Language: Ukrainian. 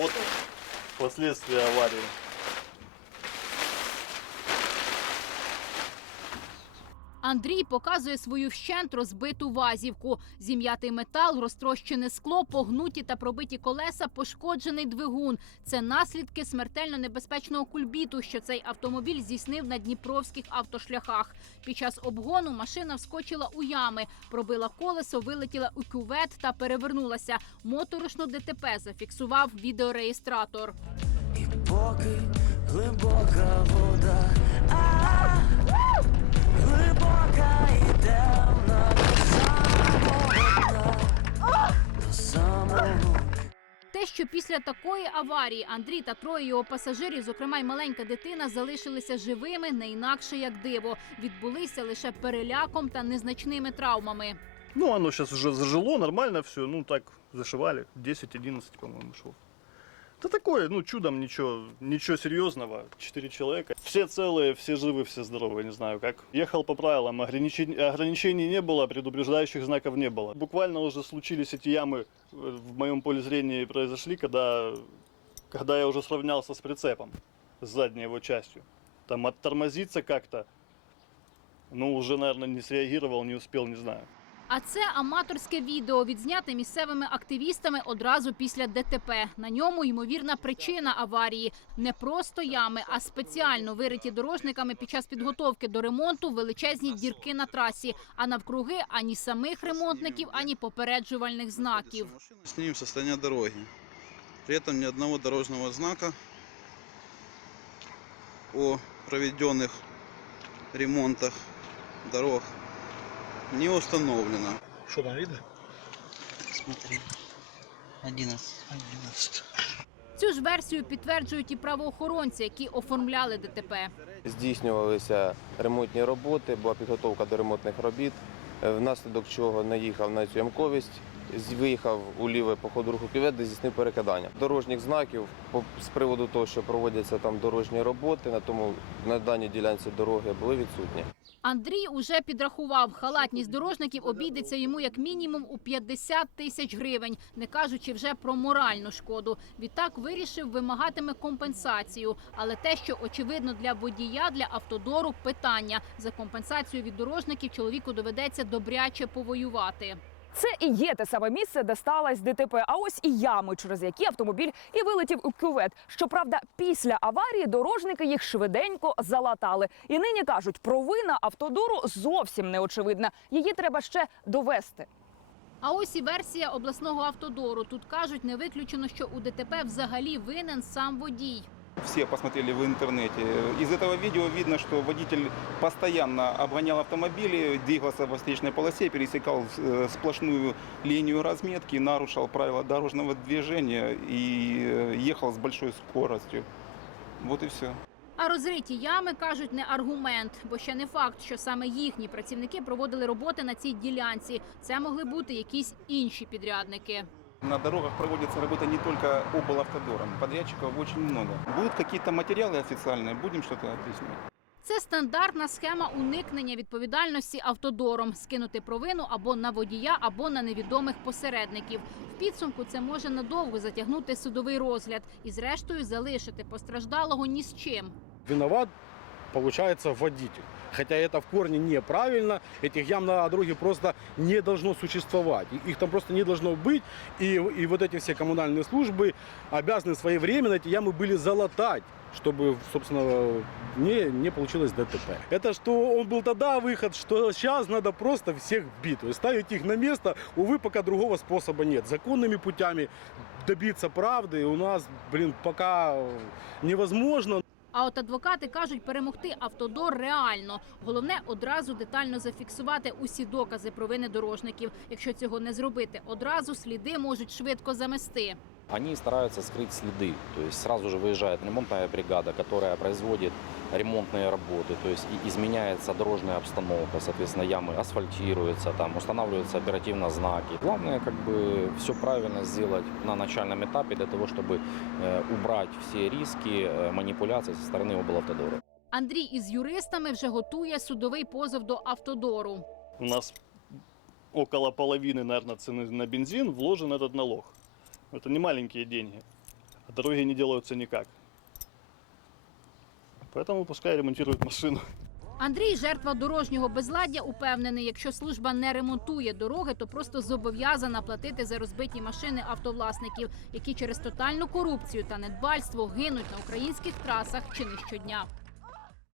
работал. Последствия аварии. Андрій показує свою вщент розбиту вазівку. Зім'ятий метал, розтрощене скло, погнуті та пробиті колеса, пошкоджений двигун. Це наслідки смертельно небезпечного кульбіту, що цей автомобіль здійснив на дніпровських автошляхах. Під час обгону машина вскочила у ями, пробила колесо, вилетіла у кювет та перевернулася. Моторошну ДТП зафіксував відеореєстратор. І поки глибока вода, а глибока і Те, що після такої аварії Андрій та троє його пасажирів, зокрема й маленька дитина, залишилися живими, не інакше як диво, відбулися лише переляком та незначними травмами. Ну, оно сейчас уже зажило, нормально все. Ну, так, зашивали. 10-11, по-моему, шов. Да такое, ну, чудом ничего, ничего серьезного. Четыре человека. Все целые, все живы, все здоровы, не знаю как. Ехал по правилам, ограничений, ограничений не было, предупреждающих знаков не было. Буквально уже случились эти ямы э, в моем поле зрения произошли, когда, когда я уже сравнялся с прицепом, с задней его частью. Там оттормозиться как-то, ну, уже, наверное, не среагировал, не успел, не знаю. А це аматорське відео, відзняте місцевими активістами одразу після ДТП. На ньому ймовірна причина аварії не просто ями, а спеціально вириті дорожниками під час підготовки до ремонту величезні дірки на трасі. А навкруги ані самих ремонтників, ані попереджувальних знаків. Снимем состояние дороги. При этом ни одного дорожного знака о проведенных ремонтах дорог не установлено. Что там видно? Смотри. 11. 11. Цю ж версію підтверджують і правоохоронці, які оформляли ДТП. Здійснювалися ремонтні роботи, була підготовка до ремонтних робіт, внаслідок чого наїхав на цю ямковість, виїхав у ліве по ходу руху кювет, де здійснив перекидання. Дорожніх знаків з приводу того, що проводяться там дорожні роботи, на тому на даній ділянці дороги були відсутні. Андрій уже підрахував, халатність дорожників обійдеться йому як мінімум у 50 тисяч гривень, не кажучи вже про моральну шкоду. Відтак вирішив вимагатиме компенсацію. Але те, що очевидно для водія, для автодору питання за компенсацію від дорожників чоловіку доведеться добряче повоювати. Це і є те саме місце, де сталося ДТП. А ось і ями, через які автомобіль і вилетів у кювет. Щоправда, після аварії дорожники їх швиденько залатали. І нині кажуть, провина автодору зовсім не очевидна. Її треба ще довести. А ось і версія обласного автодору. Тут кажуть, не виключено, що у ДТП взагалі винен сам водій. Все посмотрели в интернете. Из этого видео видно, что водитель постоянно обгонял автомобили, двигался во встречной полосе, пересекал э, сплошную линию разметки, нарушал правила дорожного движения и э, ехал с большой скоростью. Вот и все. А розриті ями кажуть не аргумент, бо ще не факт, що саме їхні працівники проводили роботи на цій ділянці. Це могли бути якісь інші підрядники. На дорогах проводится работа не только облавтодором, подрядчиков очень много. Будут какие-то материалы официальные, будем что-то объяснять. Це стандартна схема уникнення відповідальності автодором скинути провину або на водія, або на невідомих посередників. В підсумку це може надовго затягнути судовий розгляд і, зрештою, залишити постраждалого ні з чим. Виноват, получается, водитель. Хотя это в корне неправильно, этих ям на дороге просто не должно существовать. Их там просто не должно быть. И, и вот эти все коммунальные службы обязаны своевременно эти ямы были залатать чтобы, собственно, не, не получилось ДТП. Это что он был тогда выход, что сейчас надо просто всех бить, ставить их на место. Увы, пока другого способа нет. Законными путями добиться правды у нас, блин, пока невозможно. А от адвокати кажуть, перемогти автодор реально. Головне одразу детально зафіксувати усі докази провини дорожників. Якщо цього не зробити, одразу сліди можуть швидко замести Они стараются скрыть следы, то есть сразу же выезжает ремонтная бригада, которая производит ремонтные работы, то есть и изменяется дорожная обстановка, соответственно, ямы асфальтируются, там устанавливаются оперативно знаки. Главное, как бы все правильно сделать на начальном этапе для того, чтобы э, убрать все риски э, манипуляций со стороны облавтодора. Андрій із юристами вже готує судовий позов до автодору. У нас около половины, наверное, цены на бензин вложен этот налог. Это не маленькие деньги. а дороги не делаются никак. Поэтому пускай ремонтируют машину. Андрій, жертва дорожнього безладдя, упевнений, якщо служба не ремонтує дороги, то просто зобов'язана платити за розбиті машини автовласників, які через тотальну корупцію та недбальство гинуть на українських трасах чи не щодня.